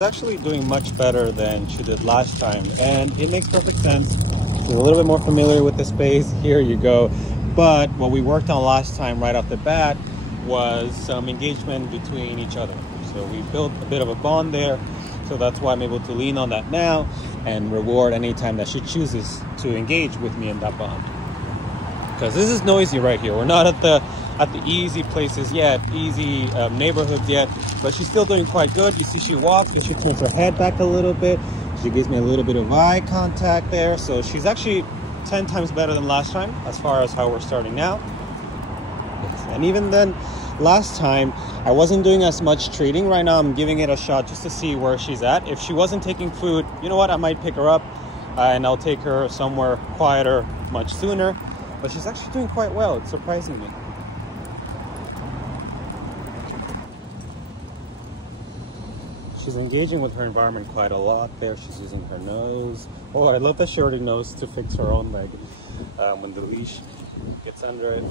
Actually doing much better than she did last time, and it makes perfect sense. She's a little bit more familiar with the space. Here you go. But what we worked on last time right off the bat was some engagement between each other. So we built a bit of a bond there. So that's why I'm able to lean on that now and reward any time that she chooses to engage with me in that bond. Because this is noisy right here. We're not at the easy places yet, easy neighborhoods yet, but she's still doing quite good. You see she walks, she turns her head back a little bit. She gives me a little bit of eye contact there. So she's actually 10 times better than last time as far as how we're starting now. And even then, last time, I wasn't doing as much treating. Right now, I'm giving it a shot just to see where she's at. If she wasn't taking food, you know what? I might pick her up and I'll take her somewhere quieter much sooner. But she's actually doing quite well. It's surprising me. She's engaging with her environment quite a lot there. She's using her nose. Oh, I love that she already knows to fix her own leg when the leash gets under it.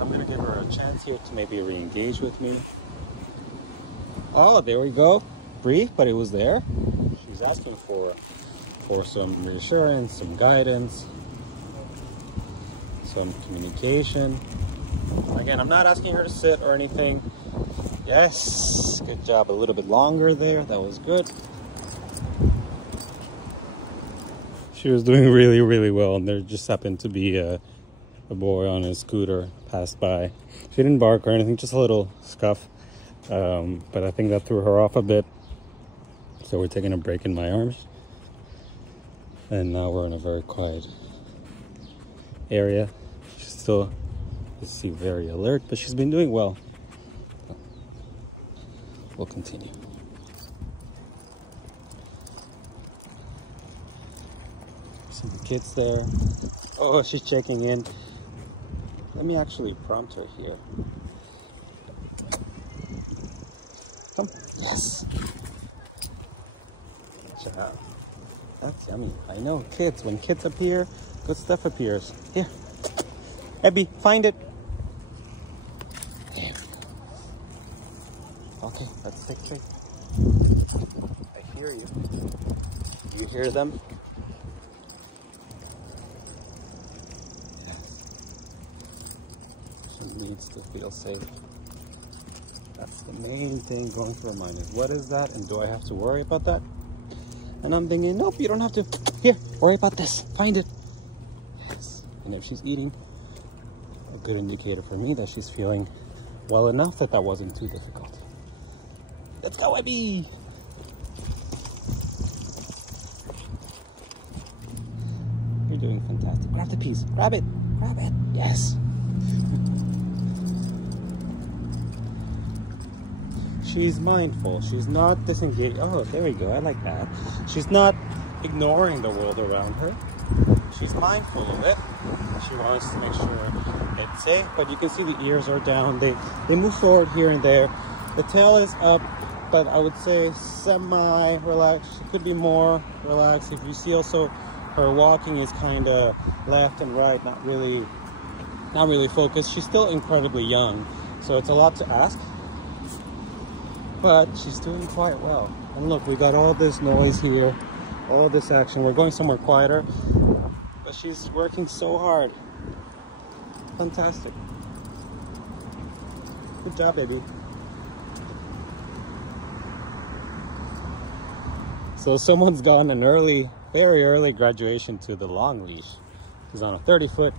I'm gonna give her a chance here to maybe re-engage with me. Oh, there we go. Brief, but it was there. She's asking for some reassurance, some guidance, some communication. Again, I'm not asking her to sit or anything. Yes, good job. A little bit longer there. That was good. She was doing really, really well, and there just happened to be a boy on his scooter passed by. She didn't bark or anything, just a little scuff. But I think that threw her off a bit. So we're taking a break in my arms. And now we're in a very quiet area. She's still, you see, very alert, but she's been doing well. We'll continue. See the kids there. Oh, she's checking in. Let me actually prompt her here. Come. Yes. Good job. That's yummy. I know, kids. When kids appear, good stuff appears. Here. Abby, find it. There. Okay, let's take straight. I hear you. Do you hear them? Needs to feel safe. That's the main thing going through my mind is what is that and do I have to worry about that? And I'm thinking, nope, you don't have to. Here, worry about this. Find it. Yes. And if she's eating, a good indicator for me that she's feeling well enough that wasn't too difficult. Let's go, Abby. You're doing fantastic. Grab the piece. Grab it. Grab it. Yes. She's mindful. She's not disengaged. Oh, there we go. I like that. She's not ignoring the world around her. She's mindful of it. She wants to make sure it's safe, but you can see the ears are down. They move forward here and there. The tail is up, but I would say semi-relaxed. She could be more relaxed. If you see also her walking is kind of left and right, not really focused. She's still incredibly young, so it's a lot to ask. But she's doing quite well. And look, we got all this noise here, all this action. We're going somewhere quieter, but she's working so hard. Fantastic. Good job, baby. So someone's gone an very early graduation to the long leash. She's on a 30-foot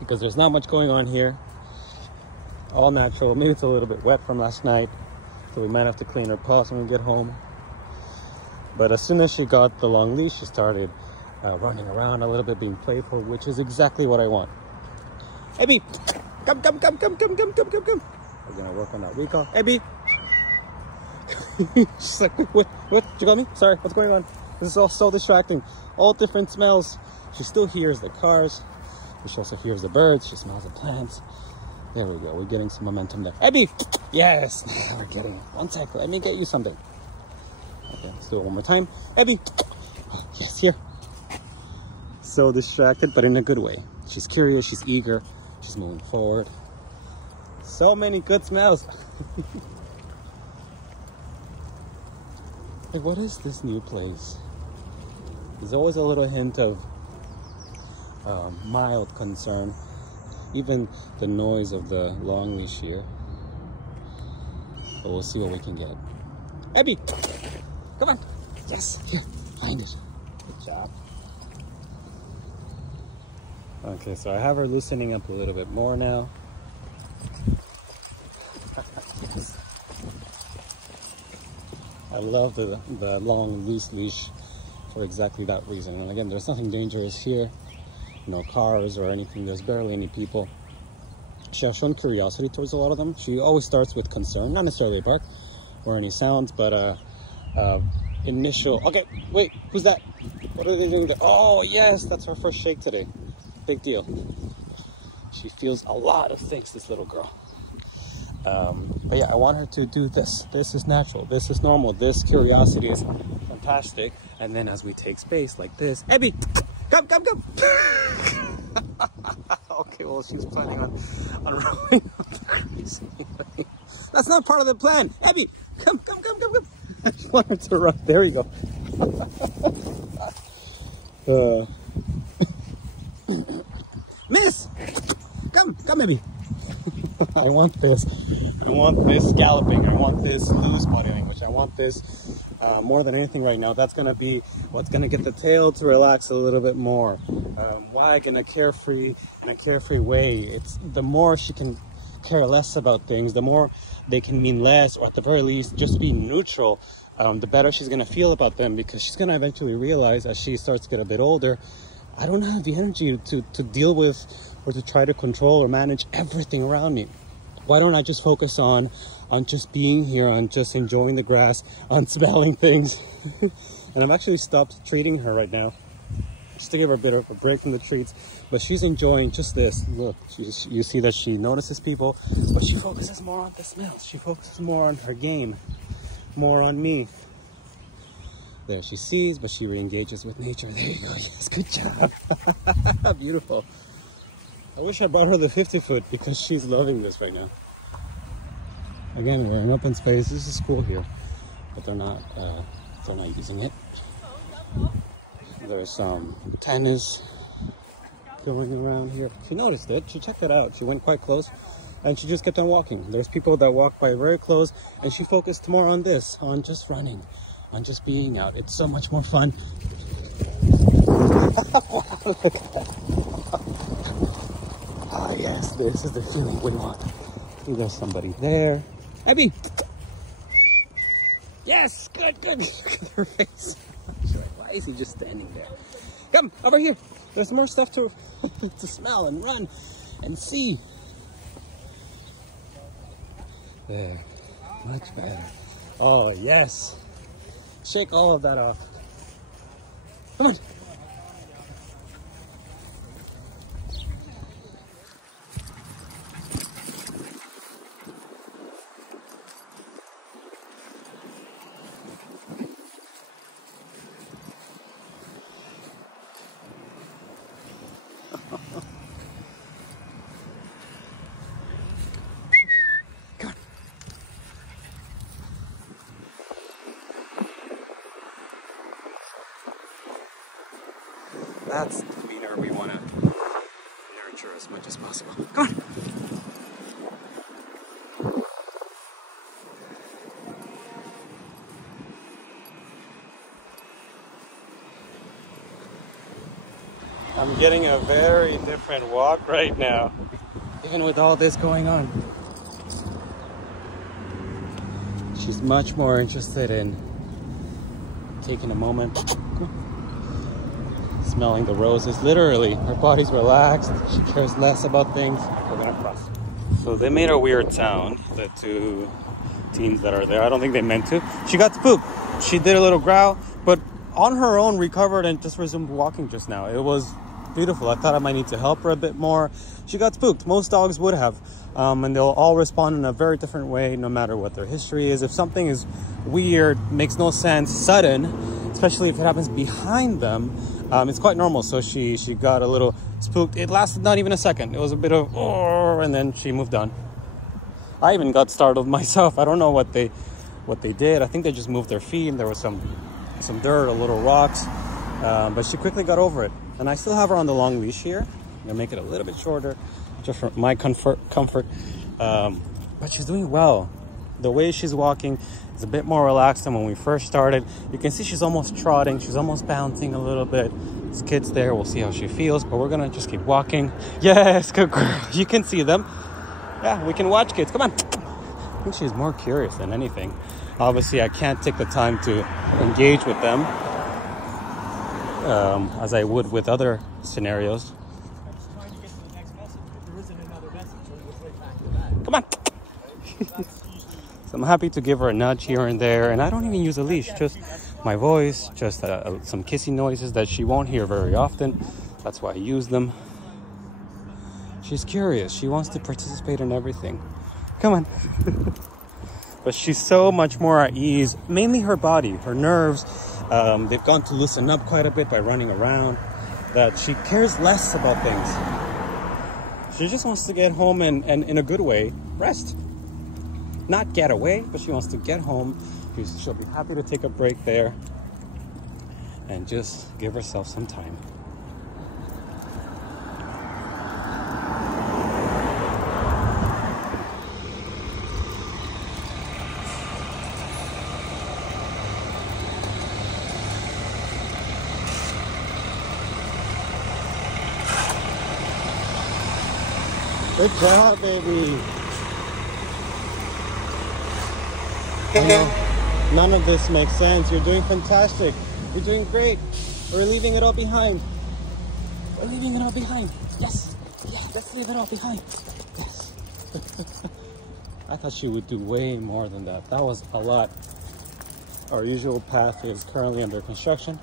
because there's not much going on here. All natural. Maybe it's a little bit wet from last night. So we might have to clean her paws when we get home. But as soon as she got the long leash, she started running around a little bit, being playful, which is exactly what I want. Abby, come. We're gonna work on that recall. Abby. She's like, what? You got me? Sorry, what's going on? This is all so distracting. All different smells. She still hears the cars. She also hears the birds. She smells the plants. There we go. We're getting some momentum there. Abby! Yes! We're getting it. One sec. Let me get you something. Okay, let's do it one more time. Abby! Yes, here. So distracted, but in a good way. She's curious. She's eager. She's moving forward. So many good smells. Like, what is this new place? There's always a little hint of mild concern. Even the noise of the long leash here. But we'll see what we can get. Abby! Come on! Yes! Here! Find it! Good job. Okay, so I have her loosening up a little bit more now. I love the long loose leash for exactly that reason. And again, there's nothing dangerous here. No cars or anything. There's barely any people. She has shown curiosity towards a lot of them. She always starts with concern, not necessarily a bark or any sounds, but initial. Okay, wait, who's that? What are they doing there? Oh yes, that's her first shake today. Big deal. She feels a lot of things, this little girl. But yeah, I want her to do this. This is natural. This is normal. This curiosity is fantastic. And then as we take space like this, Abby, come, come, come. Okay, well, she's planning on rolling up the crazy. That's not part of the plan. Abby, come, come, come, come, come. I just want her to run. There you go. Miss, come, Abby. I want this scalloping. I want this loose body language. I want this more than anything right now. That's gonna be what's gonna get the tail to relax a little bit more. Wag in a carefree way. It's the more she can care less about things, the more they can mean less, or at the very least just be neutral. The better she's gonna feel about them, because she's gonna eventually realize as she starts to get a bit older, I don't have the energy to deal with or to try to control or manage everything around me. Why don't I just focus on just being here, on just enjoying the grass, on smelling things? And I've actually stopped treating her right now, just to give her a bit of a break from the treats. But she's enjoying just this. Look, you see that she notices people, but she focuses more on the smells. She focuses more on her game, more on me. There, she sees, but she re-engages with nature. There you go. Yes, good job. Beautiful. I wish I brought her the 50-foot because she's loving this right now. Again, we're in open space. This is cool here, but they're not using it. There's some tennis going around here. She noticed it. She checked it out. She went quite close, and she just kept on walking. There's people that walk by very close, and she focused more on this, on just running, on just being out. It's so much more fun. Look at that. Ah, yes, this is the feeling we want. There's somebody there. Abby! Yes, good, good. Look at her face. She's like, why is he just standing there? Come, over here. There's more stuff to smell and run and see. There, much better. Oh, yes. Shake all of that off. Come on. That's the demeanor we want to nurture as much as possible. Come on. I'm getting a very different walk right now, even with all this going on. She's much more interested in taking a moment, smelling the roses. Literally, her body's relaxed. She cares less about things. We're gonna cross. So they made a weird sound, the two teens that are there. I don't think they meant to. She got spooked. She did a little growl, but on her own recovered and just resumed walking just now. It was beautiful. I thought I might need to help her a bit more. She got spooked. Most dogs would have. And they'll all respond in a very different way, no matter what their history is. If something is weird, makes no sense, sudden, especially if it happens behind them, it's quite normal. So she got a little spooked. It lasted not even a second. It was a bit of, oh, and then she moved on. I even got startled myself. I don't know what they what they did. I think they just moved their feet and there was some dirt or little rocks, but she quickly got over it. And I still have her on the long leash here. I'm gonna make it a little bit shorter just for my comfort. But she's doing well. The way she's walking is a bit more relaxed than when we first started. You can see she's almost trotting, she's almost bouncing a little bit. There's kids there, we'll see how she feels, but we're gonna just keep walking. Yes, good girl. You can see them. Yeah, we can watch kids, come on. I think she's more curious than anything. Obviously, I can't take the time to engage with them as I would with other scenarios. I'm just trying to get to the next message. If there isn't another message, we'll just right back to that. Come on. So I'm happy to give her a nudge here and there, and I don't even use a leash, just my voice, just some kissing noises that she won't hear very often. That's why I use them. She's curious. She wants to participate in everything. Come on. But she's so much more at ease, mainly her body, her nerves. They've gone to loosen up quite a bit by running around, that she cares less about things. She just wants to get home and in a good way, rest. Not get away, but she wants to get home. She'll be happy to take a break there and just give herself some time. Good job, baby. I know none of this makes sense. You're doing fantastic. You're doing great. We're leaving it all behind. We're leaving it all behind. Yes. Yeah, let's leave it all behind. Yes. I thought she would do way more than that. That was a lot. Our usual path is currently under construction,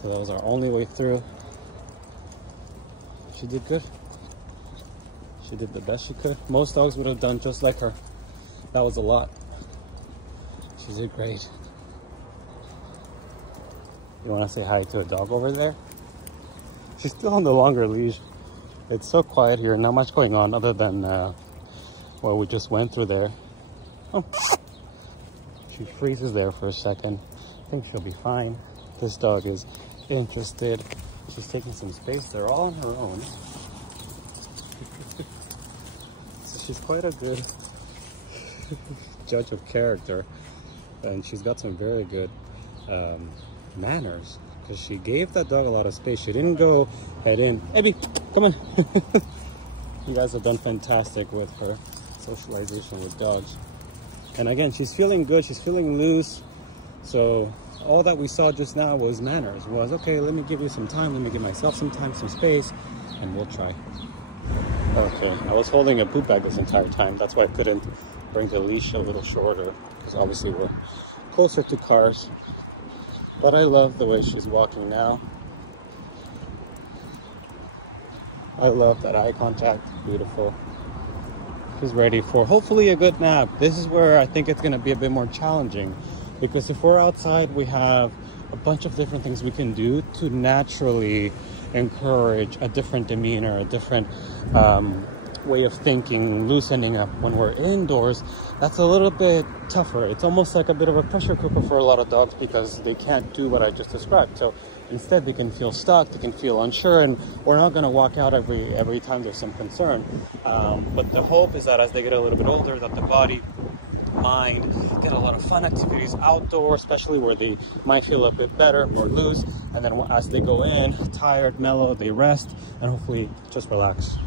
so that was our only way through. She did good. She did the best she could. Most dogs would have done just like her. That was a lot. She did great. You want to say hi to a dog over there? She's still on the longer leash. It's so quiet here, not much going on other than what we just went through there. Oh. She freezes there for a second. I think she'll be fine. This dog is interested. She's taking some space. They're all on her own. So she's quite a good judge of character. And she's got some very good manners, because she gave that dog a lot of space. She didn't go head in. Abby, come on. You guys have done fantastic with her socialization with dogs. And again, she's feeling good. She's feeling loose. So all that we saw just now was manners. Was, okay, let me give you some time. Let me give myself some time, some space, and we'll try. Okay, I was holding a poop bag this entire time. That's why I couldn't bring the leash a little shorter, because obviously we're closer to cars. But I love the way she's walking now. I love that eye contact. Beautiful. She's ready for hopefully a good nap. This is where I think it's going to be a bit more challenging, because if we're outside, we have a bunch of different things we can do to naturally encourage a different demeanor, a different way of thinking, loosening up. When we're indoors, that's a little bit tougher. It's almost like a bit of a pressure cooker for a lot of dogs, because they can't do what I just described. So instead, they can feel stuck, they can feel unsure, and we're not going to walk out every time there's some concern. But the hope is that as they get a little bit older, that the body, mind, get a lot of fun activities outdoors, especially where they might feel a bit better, more loose, and then as they go in, tired, mellow, they rest, and hopefully just relax.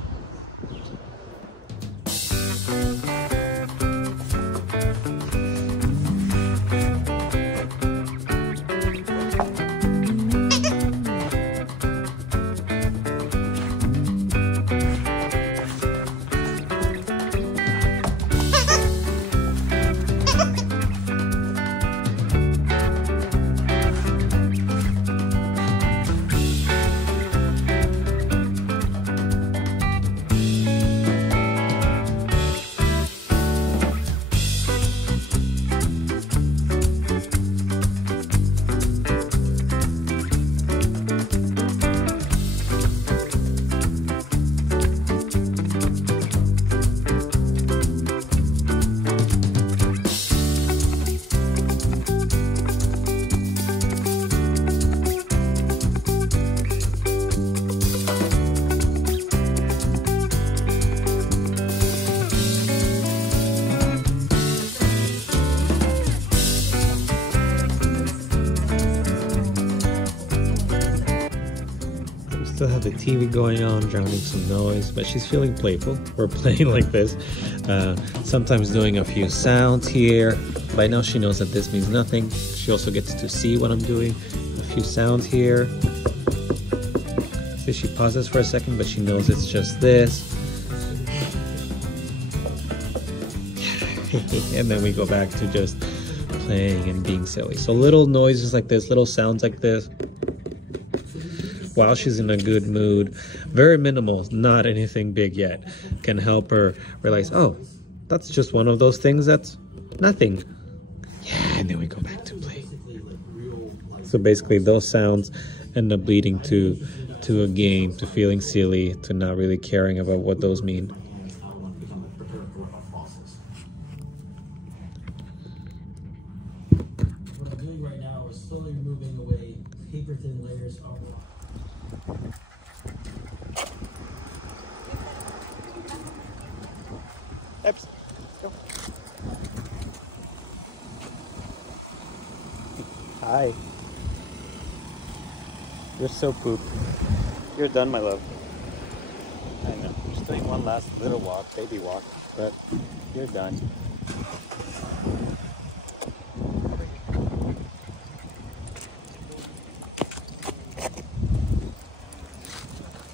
Still have the TV going on, drowning some noise, but she's feeling playful. We're playing like this. Sometimes doing a few sounds here. By now she knows that this means nothing. She also gets to see what I'm doing. A few sounds here. See, she pauses for a second, but she knows it's just this. And then we go back to just playing and being silly. So little noises like this, little sounds like this, while she's in a good mood, very minimal, not anything big yet, can help her realize, oh, that's just one of those things that's nothing. Yeah, and then we go back to play. So basically those sounds end up leading to a game, to feeling silly, to not really caring about what those mean. What I'm doing right now is slowly removing away paper thin layers of rock. Oops. Go. Hi. You're so pooped. You're done, my love. I know. Just doing one last little walk, baby walk, but you're done.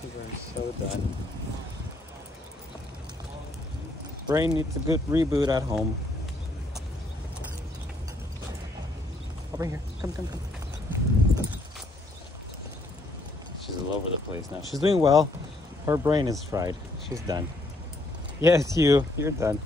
You're so done. Brain needs a good reboot at home. Over here. Come, come, come. She's all over the place now. She's doing well. Her brain is fried. She's done. Yes, you. You're done.